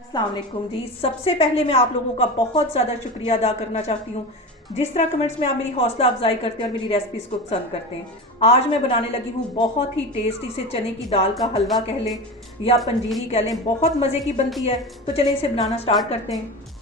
अस्सलाम वालेकुम जी। सबसे पहले मैं आप लोगों का बहुत ज़्यादा शुक्रिया अदा करना चाहती हूँ जिस तरह कमेंट्स में आप मेरी हौसला अफजाई करते हैं और मेरी रेसिपीज़ को पसंद करते हैं। आज मैं बनाने लगी हूँ बहुत ही टेस्टी से चने की दाल का हलवा कह लें या पंजीरी कह लें, बहुत मज़े की बनती है। तो चलिए इसे बनाना स्टार्ट करते हैं।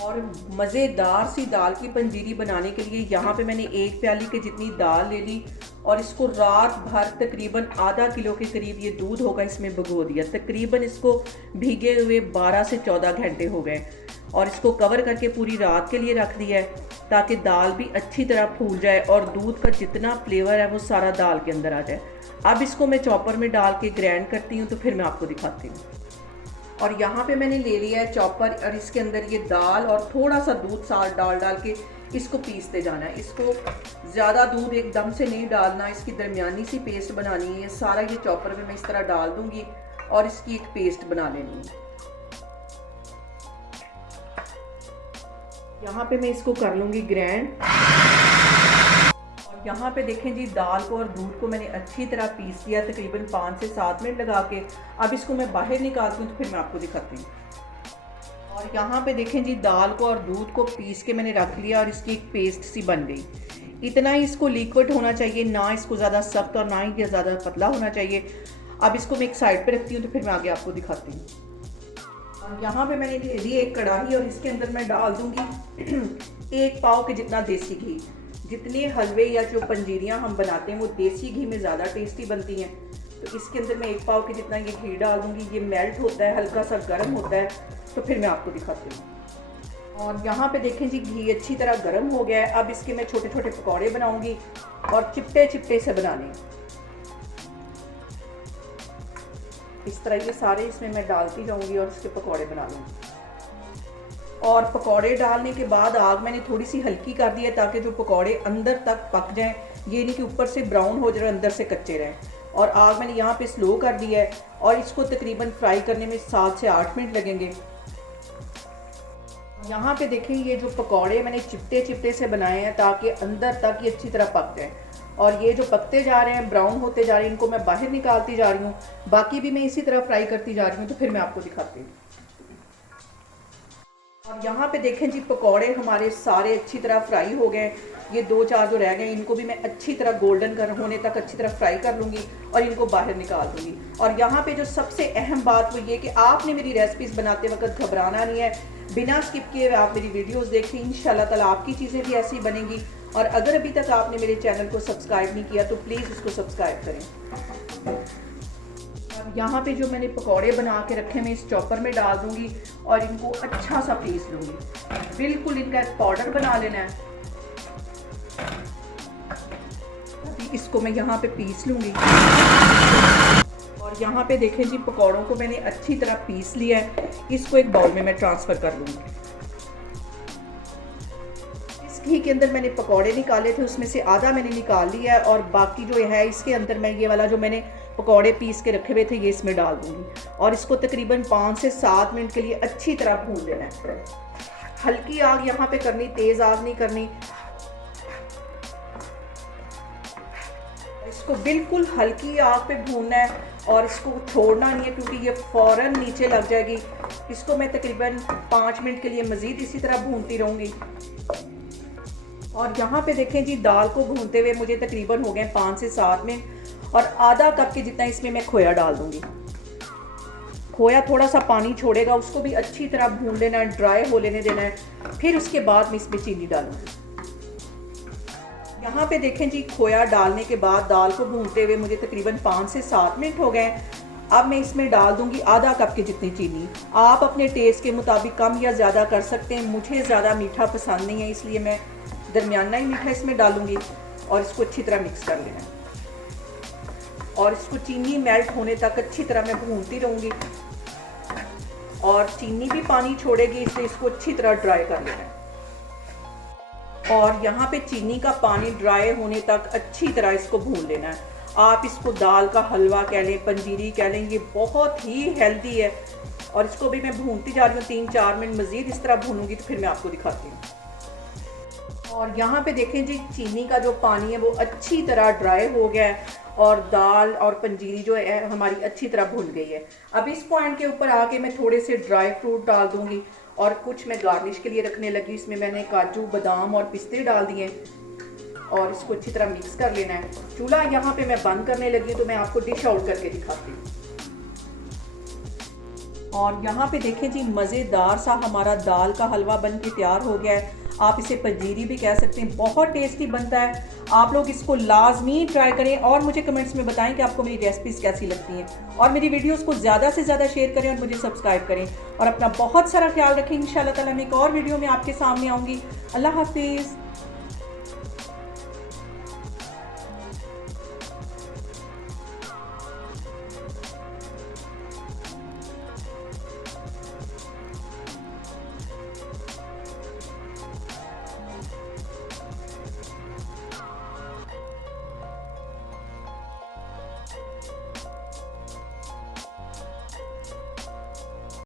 और मज़ेदार सी दाल की पंजीरी बनाने के लिए यहाँ पे मैंने 1 प्याली के जितनी दाल ले ली और इसको रात भर तकरीबन आधा किलो के करीब ये दूध होगा इसमें भिगो दिया। तकरीबन इसको भीगे हुए 12 से 14 घंटे हो गए और इसको कवर करके पूरी रात के लिए रख दिया है ताकि दाल भी अच्छी तरह फूल जाए और दूध का जितना फ्लेवर है वो सारा दाल के अंदर आ जाए। अब इसको मैं चॉपर में डाल के ग्राइंड करती हूँ, तो फिर मैं आपको दिखाती हूँ। और यहाँ पे मैंने ले लिया है चॉपर और इसके अंदर ये दाल और थोड़ा सा दूध साल डाल के इसको पीसते जाना है। इसको ज़्यादा दूध एकदम से नहीं डालना, इसकी दरमियानी सी पेस्ट बनानी है। ये सारा ये चॉपर में मैं इस तरह डाल दूंगी और इसकी एक पेस्ट बना लेनी है। यहाँ पे मैं इसको कर लूँगी ग्राइंड। यहाँ पे देखें जी, दाल को और दूध को मैंने अच्छी तरह पीस लिया तकरीबन 5 से 7 मिनट लगा के। अब इसको मैं बाहर निकालती हूँ, तो फिर मैं आपको दिखाती हूँ। और यहाँ पे देखें जी, दाल को और दूध को पीस के मैंने रख लिया और इसकी एक पेस्ट सी बन गई। इतना ही इसको लिक्विड होना चाहिए, ना इसको ज़्यादा सख्त और ना ही ज़्यादा पतला होना चाहिए। अब इसको मैं एक साइड पर रखती हूँ, तो फिर मैं आगे आपको दिखाती हूँ। और यहाँ पे मैंने ले ली एक कढ़ाई और इसके अंदर मैं डाल दूँगी 1 पाव के जितना देसी घी। जितने हलवे या जो पंजीरियाँ हम बनाते हैं वो देसी घी में ज़्यादा टेस्टी बनती हैं, तो इसके अंदर मैं 1 पाव के जितना ये घी डाल दूँगी। ये मेल्ट होता है, हल्का सा गर्म होता है, तो फिर मैं आपको दिखाती हूँ। और यहाँ पे देखें जी, घी अच्छी तरह गर्म हो गया है। अब इसके मैं छोटे छोटे पकौड़े बनाऊँगी और चिपटे चिपटे से बनाने। इस तरह ये सारे इसमें मैं डालती जाऊँगी और इसके पकौड़े बना लूँगी। और पकौड़े डालने के बाद आग मैंने थोड़ी सी हल्की कर दी है ताकि जो पकौड़े अंदर तक पक जाएं। ये नहीं कि ऊपर से ब्राउन हो जाए अंदर से कच्चे रहें। और आग मैंने यहाँ पे स्लो कर दी है और इसको तकरीबन फ्राई करने में 7 से 8 मिनट लगेंगे। यहाँ पे देखें, ये जो पकौड़े मैंने चिपटे चिपटे से बनाए हैं ताकि अंदर तक ये अच्छी तरह पक जाए। और ये जो पकते जा रहे हैं, ब्राउन होते जा रहे हैं, इनको मैं बाहर निकालती जा रही हूँ। बाकी भी मैं इसी तरह फ्राई करती जा रही हूँ, तो फिर मैं आपको दिखाती हूँ। और यहाँ पे देखें जी, पकौड़े हमारे सारे अच्छी तरह फ्राई हो गए। ये 2-4 जो रह गए, इनको भी मैं अच्छी तरह गोल्डन होने तक अच्छी तरह फ्राई कर लूँगी और इनको बाहर निकाल दूँगी। और यहाँ पे जो सबसे अहम बात वो ये कि आपने मेरी रेसिपीज़ बनाते वक्त घबराना नहीं है। बिना स्किप किए हुए आप मेरी वीडियोस देखें, इंशाल्लाह ताला आपकी चीज़ें भी ऐसी बनेंगी। और अगर अभी तक आपने मेरे चैनल को सब्सक्राइब नहीं किया तो प्लीज़ इसको सब्सक्राइब करें। यहाँ पे जो मैंने पकौड़े बना के रखे मैं इस चॉपर में डाल दूंगी और इनको अच्छा सा पीस लूँगी। बिल्कुल इनका पाउडर बना लेना है। इसको मैं यहाँ पे पीस लूँगी। और यहाँ पे देखें जी, पकौड़ों को मैंने अच्छी तरह पीस लिया है। इसको एक बाउल में मैं ट्रांसफ़र कर लूँगी। इस घी के अंदर मैंने पकौड़े निकाले थे, उसमें से आधा मैंने निकाल लिया है और बाकी जो है इसके अंदर मैं ये वाला जो मैंने पकौड़े पीस के रखे हुए थे ये इसमें डाल दूंगी। और इसको तकरीबन 5 से 7 मिनट के लिए अच्छी तरह भून लेना है। हल्की आग यहाँ पे करनी, तेज़ आग नहीं करनी। इसको बिल्कुल हल्की आग पे भूनना है और इसको छोड़ना नहीं है क्योंकि ये फ़ौरन नीचे लग जाएगी। इसको मैं तकरीबन 5 मिनट के लिए मज़ीद इसी तरह भूनती रहूँगी। और यहाँ पे देखें जी, दाल को भूनते हुए मुझे तकरीबन हो गए 5 से 7 मिनट। और आधा कप के जितना इसमें मैं खोया डाल दूंगी। खोया थोड़ा सा पानी छोड़ेगा, उसको भी अच्छी तरह भून लेना है, ड्राई हो लेने देना है। फिर उसके बाद मैं इसमें चीनी डालूंगी। यहाँ पे देखें जी, खोया डालने के बाद दाल को भूनते हुए मुझे तकरीबन 5 से 7 मिनट हो गए। अब मैं इसमें डाल दूंगी आधा कप की जितनी चीनी। आप अपने टेस्ट के मुताबिक कम या ज़्यादा कर सकते हैं। मुझे ज़्यादा मीठा पसंद नहीं है, इसलिए मैं दरमियाना ही मीठा इसमें डालूंगी। और इसको अच्छी तरह मिक्स कर लेना है और इसको चीनी मेल्ट होने तक अच्छी तरह मैं भूनती रहूँगी। और चीनी भी पानी छोड़ेगी, इसलिए इसको अच्छी तरह ड्राई कर लेना है। और यहाँ पे चीनी का पानी ड्राई होने तक अच्छी तरह इसको भून लेना है। आप इसको दाल का हलवा कह लें, पंजीरी कह लें, ये बहुत ही हेल्दी है। और इसको भी मैं भूनती जा रही हूँ 3-4 मिनट मज़ीद इस तरह भूनूंगी, तो फिर मैं आपको दिखाती हूँ। और यहाँ पे देखें जी, चीनी का जो पानी है वो अच्छी तरह ड्राई हो गया है और दाल और पंजीरी जो है हमारी अच्छी तरह भुन गई है। अब इस पॉइंट के ऊपर आके मैं थोड़े से ड्राई फ्रूट डाल दूंगी और कुछ मैं गार्निश के लिए रखने लगी। इसमें मैंने काजू, बादाम और पिस्ते डाल दिए और इसको अच्छी तरह मिक्स कर लेना है। चूल्हा यहाँ पे मैं बंद करने लगी तो मैं आपको डिश आउट करके दिखाती हूँ। और यहाँ पे देखें जी, मज़ेदार सा हमारा दाल का हलवा बन के तैयार हो गया है। आप इसे पंजीरी भी कह सकते हैं, बहुत टेस्टी बनता है। आप लोग इसको लाजमी ट्राई करें और मुझे कमेंट्स में बताएं कि आपको मेरी रेसिपीज़ कैसी लगती हैं। और मेरी वीडियोस को ज़्यादा से ज़्यादा शेयर करें और मुझे सब्सक्राइब करें और अपना बहुत सारा ख्याल रखें। इंशाल्लाह ताला मैं एक और वीडियो में आपके सामने आऊँगी। अल्लाह हाफिज़।